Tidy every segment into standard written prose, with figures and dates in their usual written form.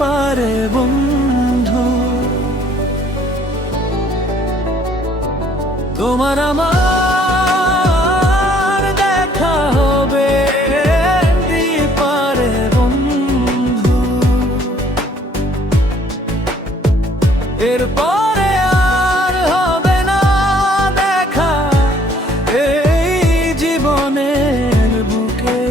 পারে বন্ধু, তোমার আমার দেখা হবে পারে বন্ধু। এরপরে আর হবে না দেখা এই জীবনের বুকে।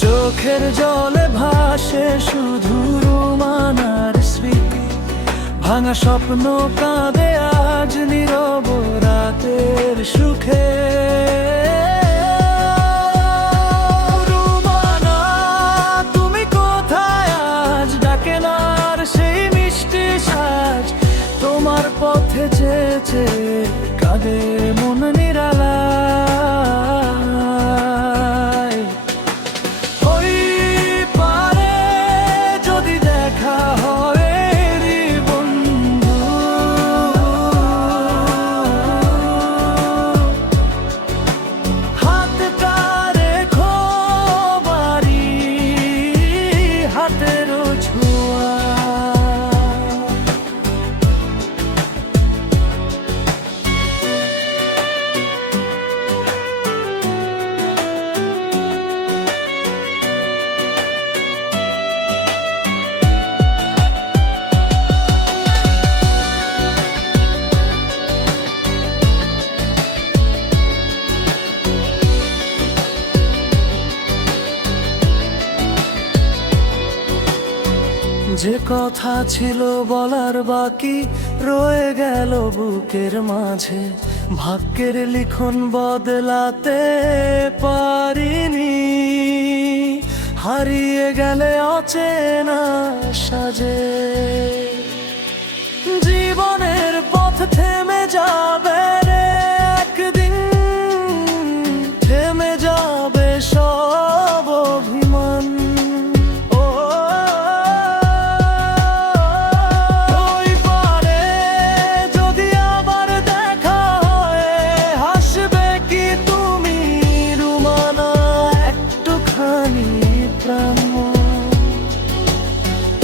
চোখের জলে ভাসে শুধু রোমানার স্মৃতি, ভাঙা স্বপ্ন কাঁদে আজ নীরব রাতের সুখে। রোমানা তুমি কোথায় আজ, ডাকে না আর সেই মিষ্টি সাজ, তোমার পথে চেয়েছে কাঁদে মন নিরালা। যে কথা ছিল বলার বাকি রয়ে গেল বুকের মাঝে, ভাগ্যের লিখন বদলাতে পারিনি, হারিয়ে গেলে অচেনা সাজে। জীবনের পথ থেমে যাবে রে একদিন, থেমে যাবে সব অভিমান।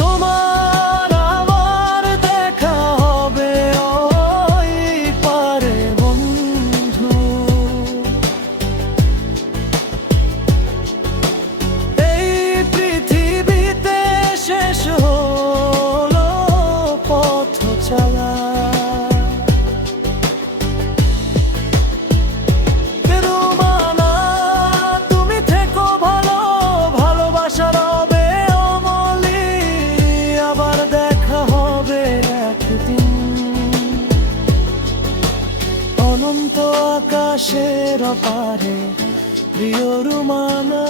তোমার আমার দেখা হবে ওই পারে বন্ধু, এই পৃথিবীতে শেষ হলো পথ চলা। অনন্ত আকাশের পারে প্রিয় রোমানা।